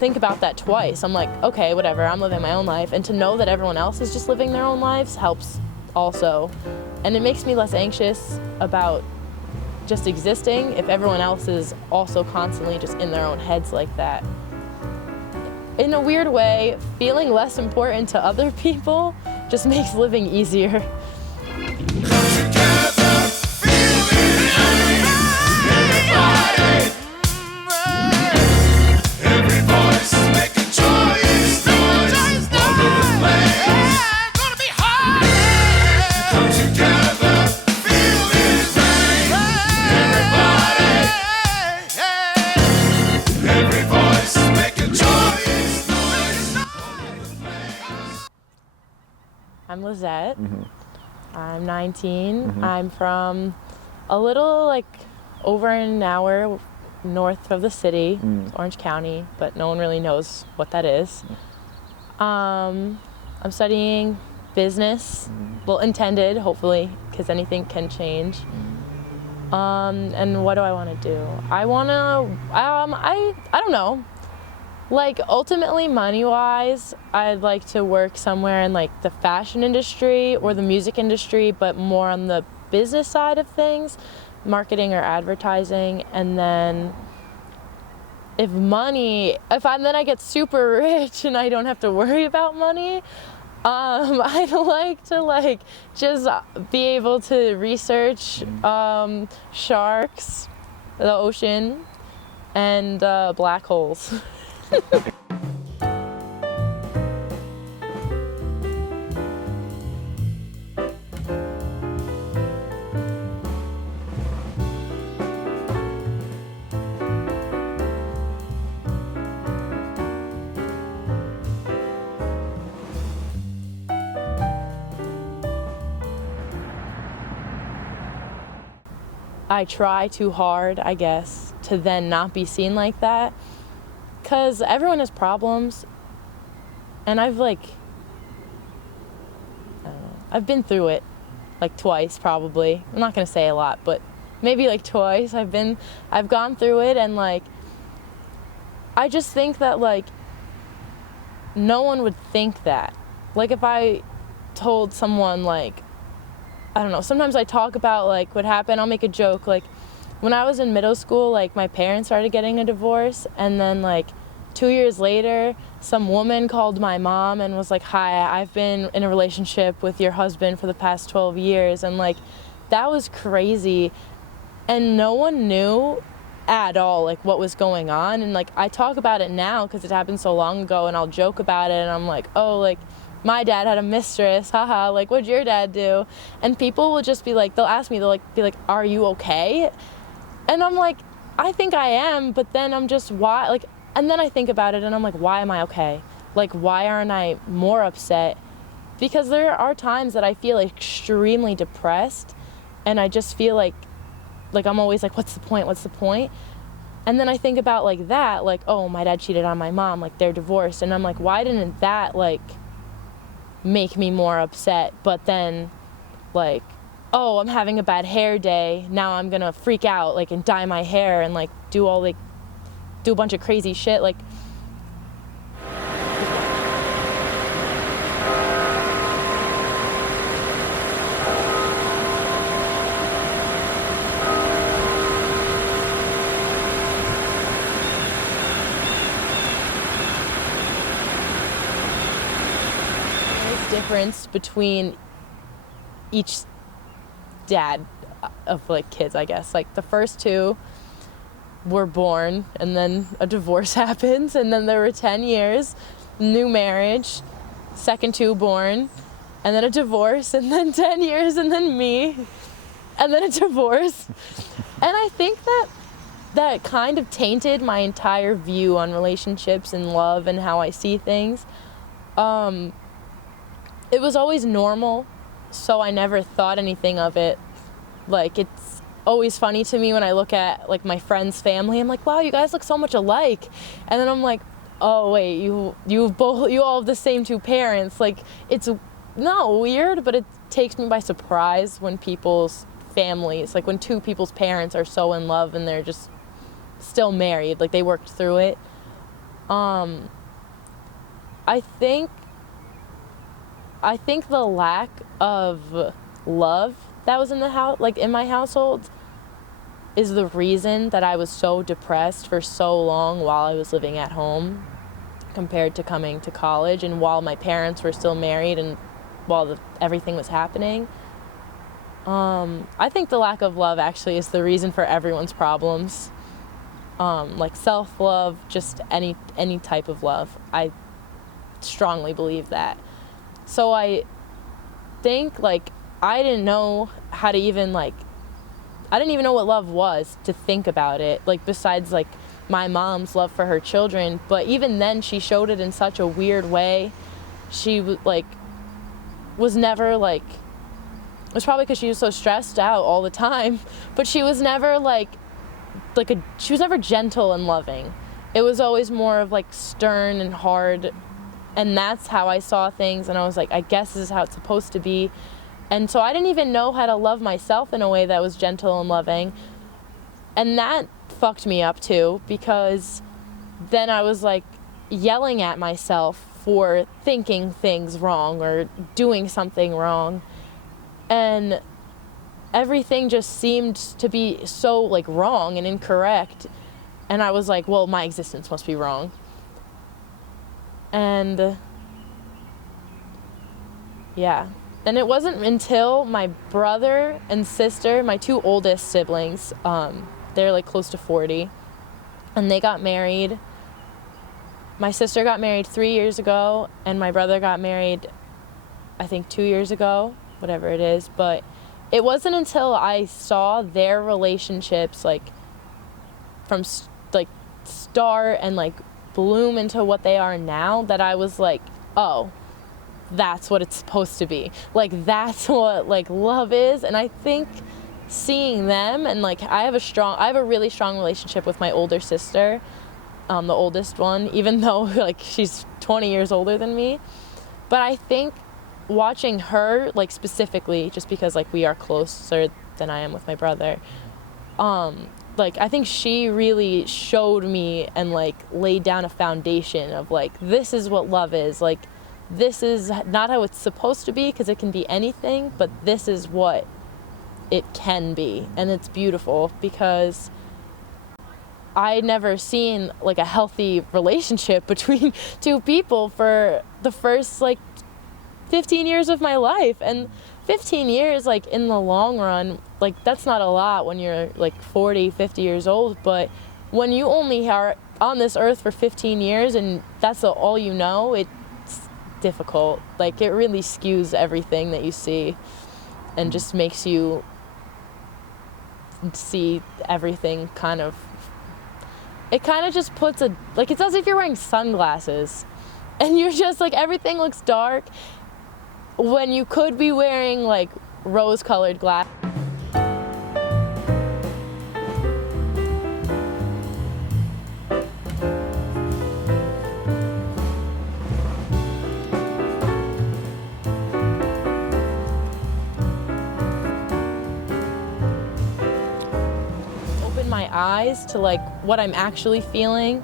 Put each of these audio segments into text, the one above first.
Think about that twice. I'm like, okay, whatever, I'm living my own life, and to know that everyone else is just living their own lives helps also. And it makes me less anxious about just existing if everyone else is also constantly just in their own heads like that. In a weird way, feeling less important to other people just makes living easier. I'm Lizette. I'm 19. I'm from a little over an hour north of the city, Orange County, but no one really knows what that is. I'm studying business, well, intended, hopefully, because anything can change. And what do I want to do? I don't know. Ultimately, money-wise, I'd like to work somewhere in the fashion industry or the music industry, but more on the business side of things, marketing or advertising. And then then I get super rich and I don't have to worry about money, I'd like to just be able to research sharks, the ocean, and black holes. I try too hard, I guess, to then not be seen like that. Because everyone has problems, and I've been through it, twice probably. I'm not gonna say a lot, but maybe twice. I've gone through it, and I just think that no one would think that. If I told someone I don't know, sometimes I talk about what happened, I'll make a joke, when I was in middle school, my parents started getting a divorce, and then 2 years later, some woman called my mom and was like, hi, I've been in a relationship with your husband for the past 12 years, and that was crazy, and no one knew at all what was going on, and I talk about it now because it happened so long ago, and I'll joke about it, and I'm like, oh, my dad had a mistress, haha, what'd your dad do? And people will just be they'll ask me, they'll be like, are you okay? And I'm like, I think I am, but then I'm just, why, and then I think about it and I'm like, why am I okay? Why aren't I more upset? Because there are times that I feel extremely depressed, and I just feel like I'm always what's the point, what's the point? And then I think about that, oh, my dad cheated on my mom, they're divorced, and I'm like, why didn't that make me more upset? But then oh, I'm having a bad hair day, now I'm gonna freak out and dye my hair and do a bunch of crazy shit. Difference between each dad of kids, I guess. The first two were born, and then a divorce happens, and then there were 10 years, new marriage, second two born, and then a divorce, and then 10 years, and then me, and then a divorce. And I think that kind of tainted my entire view on relationships and love and how I see things. It was always normal, so I never thought anything of it. It's always funny to me when I look at my friend's family. I'm like, wow, you guys look so much alike. And then I'm like, oh wait, you all have the same two parents. Like, it's not weird, but it takes me by surprise when people's families, like when two people's parents are so in love and they're just still married, like they worked through it. I think the lack of love that was in the house, like in my household, is the reason that I was so depressed for so long while I was living at home compared to coming to college and while my parents were still married and while everything was happening. I think the lack of love actually is the reason for everyone's problems. Like self-love, just any type of love. I strongly believe that. So I think, like, I didn't know how to even, like, I didn't even know what love was to think about it, like, besides, like, my mom's love for her children. But even then, she showed it in such a weird way. She, like, was never, like, it was probably because she was so stressed out all the time, but she was never, she was never gentle and loving. It was always more of, like, stern and hard. And that's how I saw things, and I was like, I guess this is how it's supposed to be. And so I didn't even know how to love myself in a way that was gentle and loving. And that fucked me up too, because then I was like yelling at myself for thinking things wrong or doing something wrong. And everything just seemed to be so, like, wrong and incorrect. And I was like, well, my existence must be wrong. And yeah. And it wasn't until my brother and sister, my two oldest siblings, they're like close to 40, and they got married. My sister got married 3 years ago, and my brother got married, I think 2 years ago, whatever it is. But it wasn't until I saw their relationships, like, from like start and like bloom into what they are now, that I was like, oh, that's what it's supposed to be. Like, that's what, like, love is. And I think seeing them, and like I have a really strong relationship with my older sister, the oldest one, even though like she's 20 years older than me. But I think watching her, like, specifically, just because like we are closer than I am with my brother, like, I think she really showed me and like laid down a foundation of like, this is what love is. Like, this is not how it's supposed to be, because it can be anything, but this is what it can be. And it's beautiful, because I'd never seen like a healthy relationship between two people for the first like 15 years of my life. And 15 years, like, in the long run, like, that's not a lot when you're like 40, 50 years old. But when you only are on this earth for 15 years and that's all you know, it's difficult. Like, it really skews everything that you see and just makes you see everything it kind of just puts it's as if you're wearing sunglasses and you're just like, everything looks dark when you could be wearing like rose-colored glasses. Open my eyes to like what I'm actually feeling.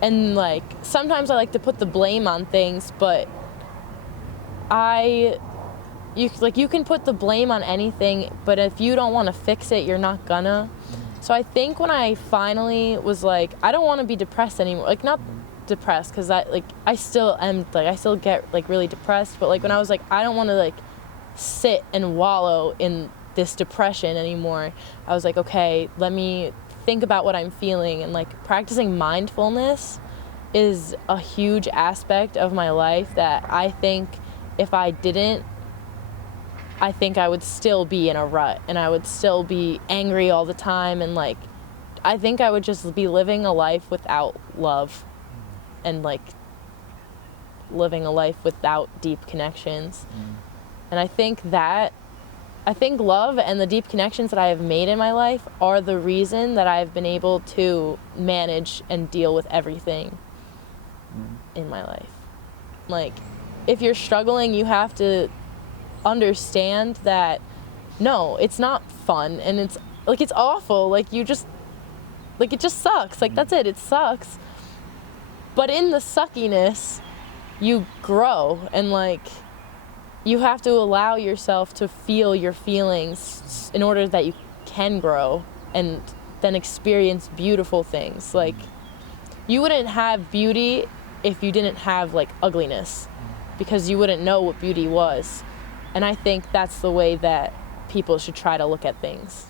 And like sometimes I like to put the blame on things, but you can put the blame on anything, but if you don't want to fix it, you're not gonna. So I think when I finally was like, I don't want to be depressed anymore, like, not depressed, because I still am, like, I still get like really depressed, but like when I was like, I don't want to like sit and wallow in this depression anymore, I was like, okay, let me think about what I'm feeling. And like practicing mindfulness is a huge aspect of my life that I think if I didn't, I think I would still be in a rut and I would still be angry all the time. And like, I think I would just be living a life without love and like living a life without deep connections. And I think love and the deep connections that I have made in my life are the reason that I've been able to manage and deal with everything. in my life. Like, if you're struggling, you have to understand that no, it's not fun, and it's like, it's awful. Like, you just, like, it just sucks. Like, that's it. It sucks. But in the suckiness, you grow, and like, you have to allow yourself to feel your feelings in order that you can grow and then experience beautiful things. Like, you wouldn't have beauty if you didn't have like ugliness, because you wouldn't know what beauty was. And I think that's the way that people should try to look at things.